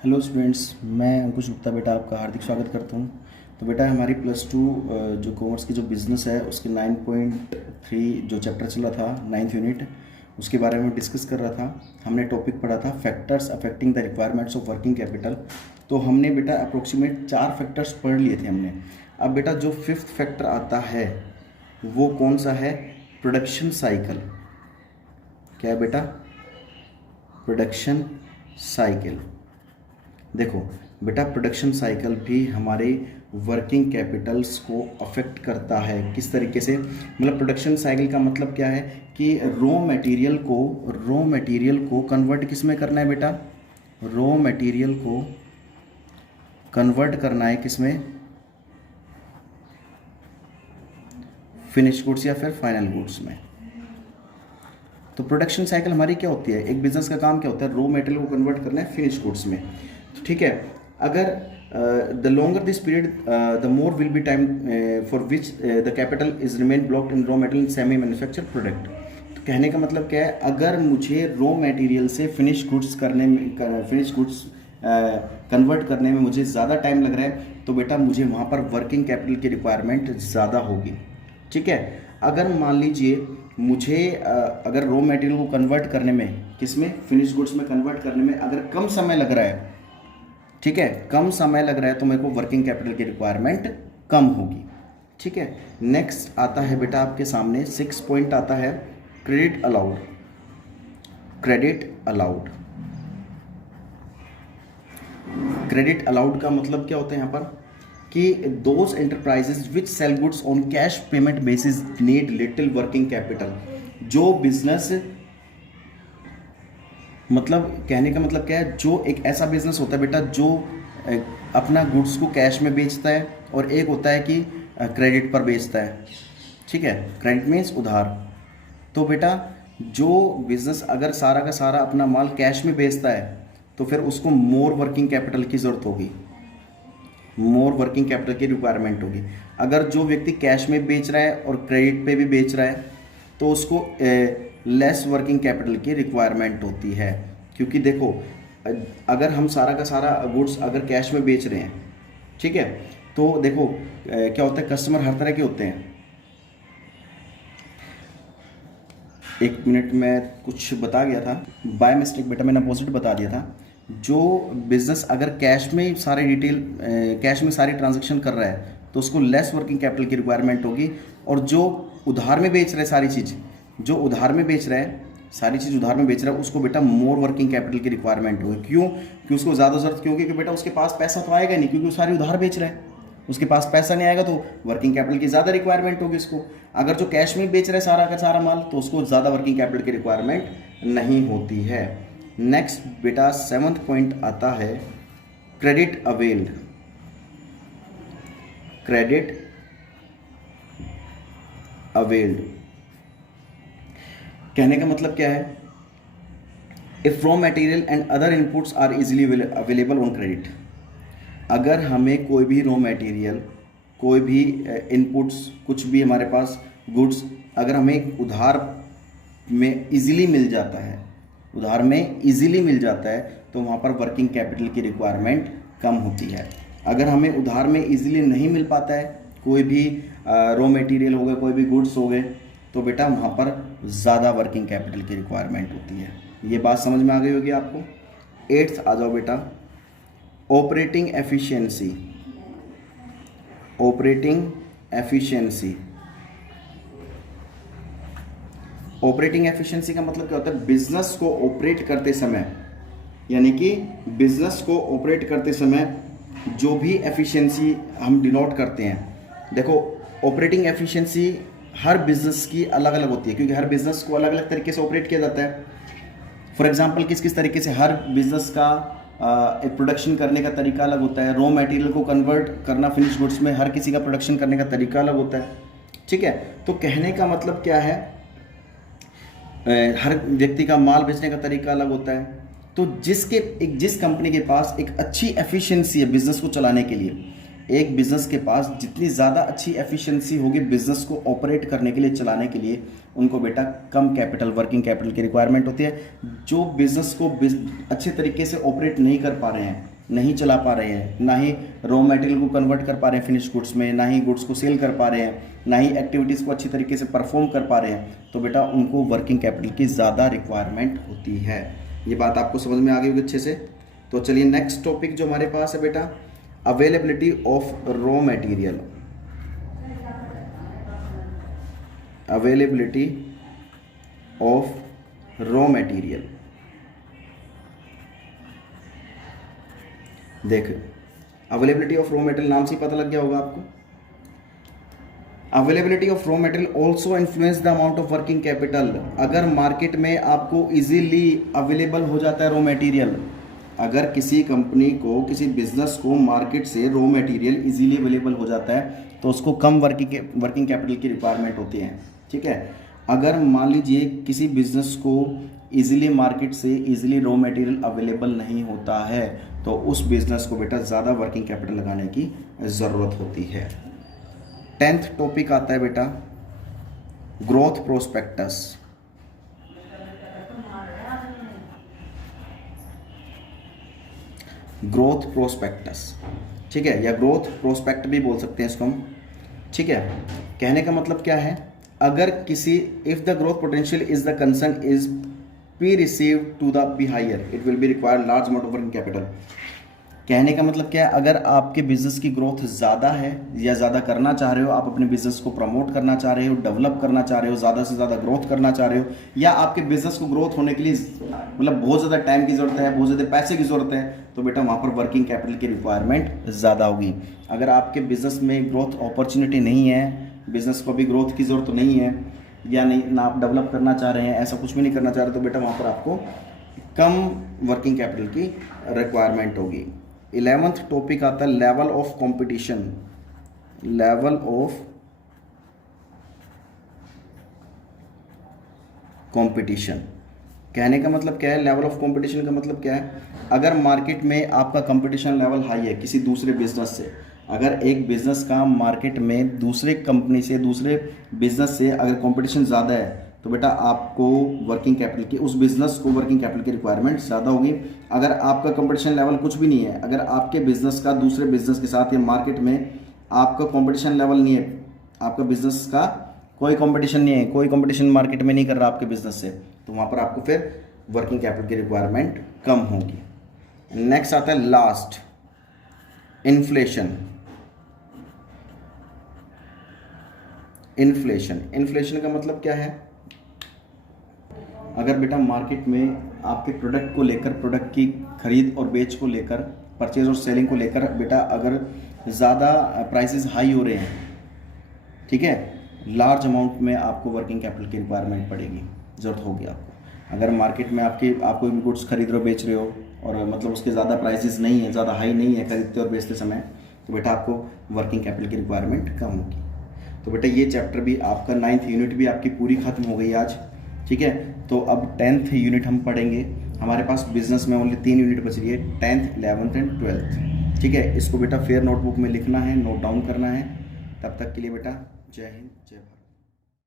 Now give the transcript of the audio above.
Hello students, मैं अंकुश गुप्ता बेटा आपका हार्दिक स्वागत करता हूँ। तो बेटा हमारी प्लस टू जो कॉमर्स की जो बिज़नेस है उसके 9.3 जो चैप्टर चल रहा था, 9th यूनिट, उसके बारे में डिस्कस कर रहा था। हमने टॉपिक पढ़ा था factors affecting the requirements of working capital. तो हमने बेटा अप्रोक्सीमेट 4 फैक्टर्स पढ़ लिए थे हमने। अब बेटा जो 5th फैक्टर आता है वो कौन सा है? Production cycle. क्या है बेटा? Production cycle. देखो बेटा, प्रोडक्शन साइकिल भी हमारे वर्किंग कैपिटल्स को अफेक्ट करता है। किस तरीके से? मतलब प्रोडक्शन साइकिल का मतलब क्या है कि रॉ मटेरियल को कन्वर्ट किस में करना है बेटा? रॉ मटेरियल को कन्वर्ट करना है किस में? फिनिश गुड्स या फिर फाइनल गुड्स में। तो प्रोडक्शन साइकिल हमारी क्या होती है? एक बिजनेस का काम क्या होता है? रॉ मटेरियल को कन्वर्ट करना है फिनिश गुड्स में। तो ठीक है, अगर the longer this period the more will be time for which the capital is remain blocked in raw material semi manufacture product. तो कहने का मतलब क्या है? अगर मुझे रॉ मटेरियल से फिनिश गुड्स कन्वर्ट करने में मुझे ज़्यादा टाइम लग रहा है तो बेटा मुझे वहाँ पर वर्किंग कैपिटल की रिक्वायरमेंट ज़्यादा होगी। ठीक है, अगर मान लीजिए मुझे अगर रॉ मटेरियल को कन्वर्ट करने में, किसमें? फिनिश गुड्स में कन्वर्ट करने में अगर कम समय लग रहा है, ठीक है, कम समय लग रहा है तो मेरे को वर्किंग कैपिटल की रिक्वायरमेंट कम होगी। ठीक है, नेक्स्ट आता है बेटा आपके सामने 6 पॉइंट आता है credit allowed. Credit allowed, credit allowed का मतलब क्या होता है यहाँ पर कि those enterprises which sell goods on cash payment basis need little working capital. जो बिजनेस, मतलब कहने का मतलब क्या है, जो एक ऐसा बिजनेस होता है बेटा जो अपना गुड्स को कैश में बेचता है और एक होता है कि क्रेडिट पर बेचता है। ठीक है, क्रेडिट मीन्स उधार। तो बेटा जो बिजनेस अगर सारा का सारा अपना माल कैश में बेचता है तो फिर उसको मोर वर्किंग कैपिटल की ज़रूरत होगी, मोर वर्किंग कैपिटल की रिक्वायरमेंट होगी। अगर जो व्यक्ति कैश में बेच रहा है और क्रेडिट पे भी बेच रहा है तो उसको लेस वर्किंग कैपिटल की रिक्वायरमेंट होती है। क्योंकि देखो, अगर हम सारा का सारा गुड्स अगर कैश में बेच रहे हैं, ठीक है, तो देखो क्या होता है, कस्टमर हर तरह के होते हैं। एक मिनट में कुछ बता गया था, बाय मिस्टेक बेटा मैंने अपोजिट बता दिया था। जो बिजनेस अगर कैश में सारे डिटेल कैश में सारी ट्रांजैक्शन कर रहा है तो उसको लेस वर्किंग कैपिटल की रिक्वायरमेंट होगी। और जो उधार में बेच रहा है सारी चीज़, जो उधार में बेच रहा है सारी चीज़ उधार में बेच रहा है, उसको बेटा मोर वर्किंग कैपिटल की रिक्वायरमेंट होगी। क्यों? कि उसको ज़्यादा ज़रूरत क्यों? क्योंकि बेटा उसके पास पैसा तो आएगा नहीं, क्योंकि वो सारी उधार बेच रहा है। उसके पास पैसा नहीं आएगा तो वर्किंग कैपिटल की ज़्यादा रिक्वायरमेंट होगी उसको। अगर जो कैश में बेच रहा है सारा का सारा माल तो उसको ज़्यादा वर्किंग कैपिटल की रिक्वायरमेंट नहीं होती है। नेक्स्ट बेटा 7th पॉइंट आता है क्रेडिट अवेल्ड। क्रेडिट अवेल्ड कहने का मतलब क्या है? If raw material and other inputs are easily available on credit. अगर हमें कोई भी रॉ मटेरियल, कोई भी इनपुट्स, कुछ भी हमारे पास गुड्स अगर हमें उधार में इजीली मिल जाता है, उधार में इजीली मिल जाता है तो वहाँ पर वर्किंग कैपिटल की रिक्वायरमेंट कम होती है। अगर हमें उधार में इजीली नहीं मिल पाता है, कोई भी रॉ मटेरियल हो गए, कोई भी गुड्स हो गए, तो बेटा वहाँ पर ज़्यादा वर्किंग कैपिटल की रिक्वायरमेंट होती है। ये बात समझ में आ गई होगी आपको। 8th आ जाओ बेटा, operating efficiency. Operating efficiency, operating efficiency का मतलब क्या होता है? बिजनेस को ऑपरेट करते समय, यानी कि बिजनेस को ऑपरेट करते समय जो भी एफिशिएंसी हम डिनोट करते हैं। देखो ऑपरेटिंग एफिशिएंसी हर बिजनेस की अलग अलग होती है, क्योंकि हर बिजनेस को अलग अलग तरीके से ऑपरेट किया जाता है। फॉर एग्जांपल किस किस तरीके से हर बिजनेस का एक प्रोडक्शन करने का तरीका अलग होता है। रॉ मटेरियल को कन्वर्ट करना फिनिश गुड्स में, हर किसी का प्रोडक्शन करने का तरीका अलग होता है। ठीक है, तो कहने का मतलब क्या है, हर व्यक्ति का माल बेचने का तरीका अलग होता है। तो जिस कंपनी के पास एक अच्छी एफिशिएंसी है बिजनेस को चलाने के लिए, एक बिजनेस के पास जितनी ज़्यादा अच्छी एफिशिएंसी होगी बिजनेस को ऑपरेट करने के लिए, चलाने के लिए, उनको बेटा कम कैपिटल, वर्किंग कैपिटल की रिक्वायरमेंट होती है। जो बिजनेस को अच्छे तरीके से ऑपरेट नहीं कर पा रहे हैं, नहीं चला पा रहे हैं, ना ही रॉ मटेरियल को कन्वर्ट कर पा रहे हैं फिनिश गुड्स में, ना ही गुड्स को सेल कर पा रहे हैं, ना ही एक्टिविटीज़ को अच्छी तरीके से परफॉर्म कर पा रहे हैं, तो बेटा उनको वर्किंग कैपिटल की ज़्यादा रिक्वायरमेंट होती है। ये बात आपको समझ में आ गई होगी अच्छे से। तो चलिए नेक्स्ट टॉपिक जो हमारे पास है बेटा, availability of raw material. Availability of raw material. देख, अवेलेबिलिटी ऑफ रॉ मटेरियल नाम से ही पता लग गया होगा आपको। Availability of raw material also influence the amount of working capital. अगर मार्केट में आपको इजीली अवेलेबल हो जाता है रॉ मटेरियल, अगर किसी कंपनी को, किसी बिजनेस को मार्केट से रॉ मटेरियल इजीली अवेलेबल हो जाता है तो उसको कम वर्किंग कैपिटल की रिक्वायरमेंट होती है। ठीक है, अगर मान लीजिए किसी बिजनेस को इजीली मार्केट से इजीली रॉ मटेरियल अवेलेबल नहीं होता है तो उस बिजनेस को बेटा ज़्यादा वर्किंग कैपिटल लगाने की ज़रूरत होती है। 10th टॉपिक आता है बेटा ग्रोथ प्रोस्पेक्टस। ग्रोथ प्रोस्पेक्टस, ठीक है, या ग्रोथ प्रोस्पेक्ट भी बोल सकते हैं इसको हम। ठीक है, कहने का मतलब क्या है, अगर किसी, if the growth potential is the concern is be receive to the be higher it will be required large amount of working capital. कहने का मतलब क्या है, अगर आपके बिजनेस की ग्रोथ ज़्यादा है या ज़्यादा करना चाह रहे हो, आप अपने बिजनेस को प्रमोट करना चाह रहे हो, डेवलप करना चाह रहे हो, ज़्यादा से ज़्यादा ग्रोथ करना चाह रहे हो, या आपके बिजनेस को ग्रोथ होने के लिए मतलब बहुत ज़्यादा टाइम की ज़रूरत है, बहुत ज़्यादा पैसे की ज़रूरत है, तो बेटा वहाँ पर वर्किंग कैपिटल की रिक्वायरमेंट ज़्यादा होगी। अगर आपके बिजनेस में ग्रोथ अपॉर्चुनिटी नहीं है, बिजनेस को भी ग्रोथ की ज़रूरत नहीं है, या नहीं ना आप डेवलप करना चाह रहे हैं, ऐसा कुछ भी नहीं करना चाह रहे, तो बेटा वहाँ पर आपको कम वर्किंग कैपिटल की रिक्वायरमेंट होगी। 11th टॉपिक आता है level of competition. Level of competition, कहने का मतलब क्या है, लेवल ऑफ कंपटीशन का मतलब क्या है, अगर मार्केट में आपका कंपटीशन लेवल हाई है किसी दूसरे बिजनेस से, अगर एक बिजनेस का मार्केट में दूसरे कंपनी से, दूसरे बिजनेस से अगर कंपटीशन ज़्यादा है तो बेटा आपको वर्किंग कैपिटल की, उस बिजनेस को वर्किंग कैपिटल की रिक्वायरमेंट ज़्यादा होगी। अगर आपका कंपटीशन लेवल कुछ भी नहीं है, अगर आपके बिजनेस का दूसरे बिजनेस के साथ या मार्केट में आपका कंपटीशन लेवल नहीं है, आपका बिजनेस का कोई कंपटीशन नहीं है, कोई कंपटीशन मार्केट में नहीं कर रहा आपके बिजनेस से, तो वहाँ पर आपको फिर वर्किंग कैपिटल की रिक्वायरमेंट कम होगी। नेक्स्ट आता है लास्ट, इन्फ्लेशन। इन्फ्लेशन का मतलब क्या है, अगर बेटा मार्केट में आपके प्रोडक्ट को लेकर, प्रोडक्ट की खरीद और बेच को लेकर, परचेज और सेलिंग को लेकर बेटा अगर ज़्यादा प्राइसेस हाई हो रहे हैं, ठीक है, लार्ज अमाउंट में आपको वर्किंग कैपिटल की रिक्वायरमेंट पड़ेगी, ज़रूरत होगी आपको। अगर मार्केट में आप कोई भी गुड्स खरीद रहे हो, बेच रहे हो और मतलब उसके ज़्यादा प्राइसेस नहीं है, ज़्यादा हाई नहीं है खरीदते और बेचते समय, तो बेटा आपको वर्किंग कैपिटल की रिक्वायरमेंट कम होगी। तो बेटा ये चैप्टर भी आपका 9th यूनिट भी आपकी पूरी खत्म हो गई आज। ठीक है, तो अब 10th यूनिट हम पढ़ेंगे। हमारे पास बिजनेस में ओनली 3 यूनिट बच रही है, 10th, 11th एंड 12th। ठीक है, इसको बेटा फेयर नोटबुक में लिखना है, नोट डाउन करना है। तब तक के लिए बेटा जय हिंद, जय भारत।